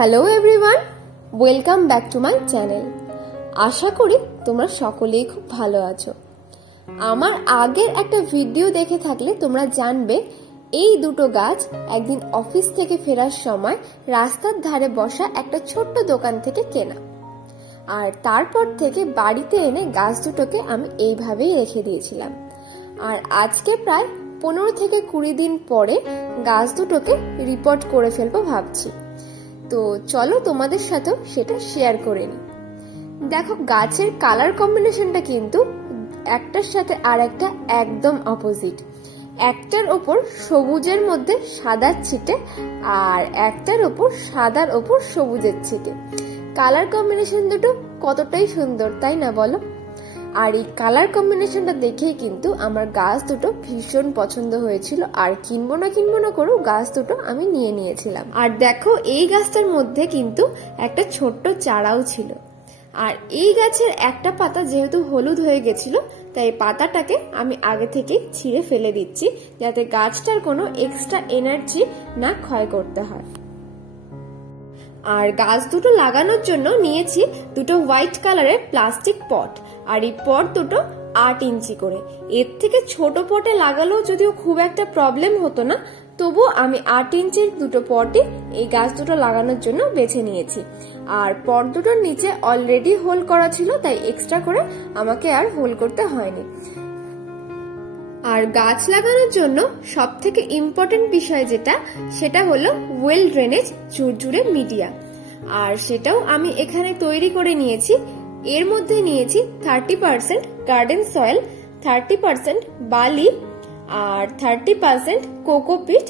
Hello everyone, welcome back to my channel. আশা করি তোমরা সকলেই খুব ভালো আছো। আমার আগের একটা ভিডিও দেখে থাকলে তোমরা জানবে এই দুটো গাছ একদিন অফিস থেকে ফেরার সময় রাস্তার ধারে বসা একটা ছোট্ট দোকান থেকে কেনা। আর তারপর থেকে বাড়িতে এনে গাছ দুটোকে আমি এইভাবেই রেখে দিয়েছিলাম। আর আজকে প্রায় 15 থেকে 20 দিন পরে গাছ দুটোকে রিপোর্ট করে ফেলবো ভাবছি। তো চলো তোমাদের সাথেও সেটা শেয়ার করে নিই। দেখো, গাছের কালার কম্বিনেশনটা কিন্তু একটার সাথে আর একটা একদম অপোজিট। একটার ওপর সবুজের মধ্যে সাদার ছিটে আর একটার ওপর সাদার ওপর সবুজের ছিটে। কালার কম্বিনেশন দুটো কতটাই সুন্দর, তাই না বলো? আর এই কালার কম্বিনেশনটা দেখেই কিন্তু আমার গাছ দুটো ভীষণ পছন্দ হয়েছিল, আর কিনবো না করেও গাছ দুটো আমি নিয়ে নিয়েছিলাম। আর দেখো, এই গাছটার মধ্যে কিন্তু একটা ছোট্ট চারাও ছিল। আর এই গাছের একটা পাতা যেহেতু হলুদ হয়ে গেছিল, তাই পাতাটাকে আমি আগে থেকেই ছিঁড়ে ফেলে দিচ্ছি, যাতে গাছটার কোনো এক্সট্রা এনার্জি না ক্ষয় করতে হয়। আর গাছ দুটো লাগানোর জন্য নিয়েছি দুটো হোয়াইট কালারের প্লাস্টিক পট, আর এই পট দুটো 8 ইঞ্চি করে। এর থেকে ছোট পটে লাগালেও যদিও খুব একটা প্রবলেম হতো না, তবু আমি 8 ইঞ্চির দুটো পটে এই গাছ দুটো লাগানোর জন্য বেছে নিয়েছি। আর পট দুটোর নিচে অলরেডি হোল করা ছিল, তাই এক্সট্রা করে আমাকে আর হোল করতে হয়নি। আর গাছ লাগানোর জন্য সব থেকে ইম্পর্টেন্ট বিষয় যেটা, সেটা হলো ওয়েল ড্রেনেজ ঝুরঝুরে মিডিয়া। আর সেটাও আমি এখানে তৈরি করে নিয়েছি। এর মধ্যে নিয়েছি 30% গার্ডেন সয়েল, 30% বালি, আর 30% কোকোপিট,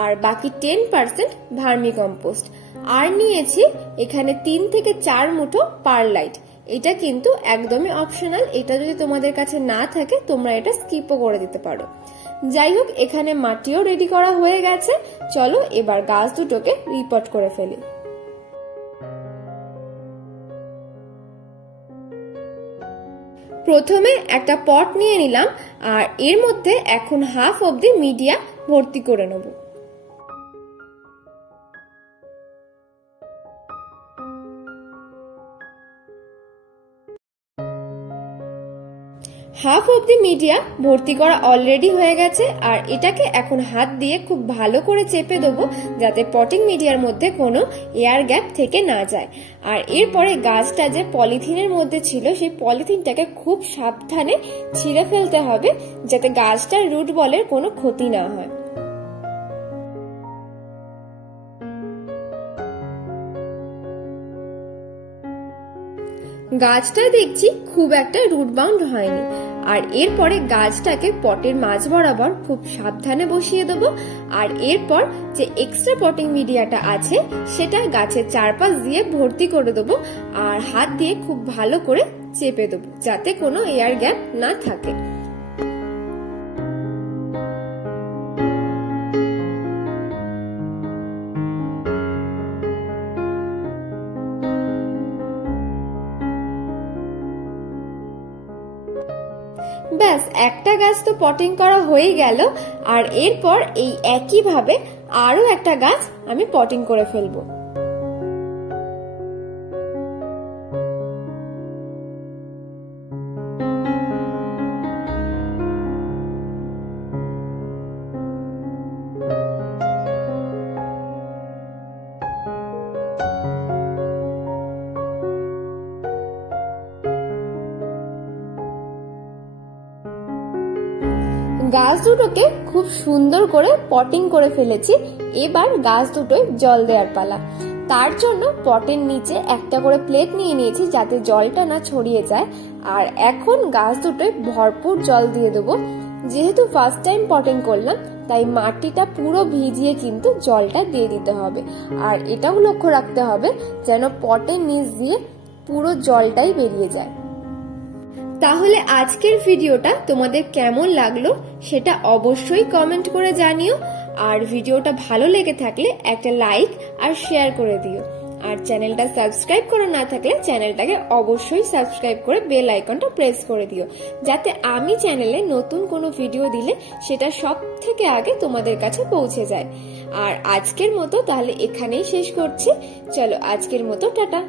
আর বাকি 10% ভার্মি কম্পোস্ট। আর নিয়েছি এখানে 3 থেকে 4 মুঠো পারলাইট। এটা কিন্তু একদমই অপশনাল, এটা যদি তোমাদের কাছে না থাকে তোমরা এটা স্কিপও করে দিতে পারো। যাই হোক, এখানে মাটিও রেডি করা হয়ে গেছে। চলো এবার গাছ দুটোকে রিপোর্ট করে ফেলি। প্রথমে একটা পট নিয়ে নিলাম, আর এর মধ্যে এখন হাফ অব্দি মিডিয়া ভর্তি করে নেব। হাফ অব্দি মিডিয়া ভর্তি করা অলরেডি হয়ে গেছে, আর এটাকে এখন হাত দিয়ে খুব ভালো করে চেপে দেবো, যাতে পটিং মিডিয়ার মধ্যে কোনো এয়ার গ্যাপ থেকে না যায়। আর এরপরে গাছটা যে পলিথিনের মধ্যে ছিল, সেই পলিথিনটাকে খুব সাবধানে ছিঁড়ে ফেলতে হবে, যাতে গাছটার রুট বলের কোনো ক্ষতি না হয়। গাছটা দেখছি খুব একটা রুট বাউন্ড হয়নি। আর এরপরে গাছটাকে পটের মাঝ বরাবর খুব সাবধানে বসিয়ে দেবো। আর এরপর যে এক্সট্রা পটিং মিডিয়াটা আছে সেটা গাছের চারপাশ দিয়ে ভর্তি করে দেবো, আর হাত দিয়ে খুব ভালো করে চেপে দেবো, যাতে কোনো এয়ার গ্যাপ না থাকে। ব্যাস, একটা গাছ তো পটিং করা হয়ে গেল। আর এরপর এই একইভাবে আরো একটা গাছ আমি পটিং করে ফেলবো। গাছ দুটোকে খুব সুন্দর করে পটিং করে ফেলেছি। এবার গাছ দুটোয় জল দেওয়ার পালা। তার জন্য পটের নিচে একটা করে প্লেট নিয়ে নিয়েছি, যাতে জলটা না ছড়িয়ে যায়। আর এখন গাছ দুটোয় ভরপুর জল দিয়ে দেবো। যেহেতু ফার্স্ট টাইম পটিং করলাম, তাই মাটিটা পুরো ভিজিয়ে কিন্তু জলটা দিয়ে দিতে হবে। আর এটাও লক্ষ্য রাখতে হবে যেন পটের নিচ দিয়ে পুরো জলটাই বেরিয়ে যায়। তাহলে আজকের ভিডিওটা তোমাদের কেমন লাগলো সেটা অবশ্যই কমেন্ট করে জানিও। আর ভিডিওটা ভালো লেগে থাকলে একটা লাইক আর শেয়ার করে দিও। আর চ্যানেলটা সাবস্ক্রাইব করা না থাকলে চ্যানেলটাকে অবশ্যই সাবস্ক্রাইব করে বেল আইকনটা প্রেস করে দিও, যাতে আমি চ্যানেলে নতুন কোনো ভিডিও দিলে সেটা সব থেকে আগে তোমাদের কাছে পৌঁছে যায়। আর আজকের মতো তাহলে এখানেই শেষ করছি। চলো আজকের মতো টাটা।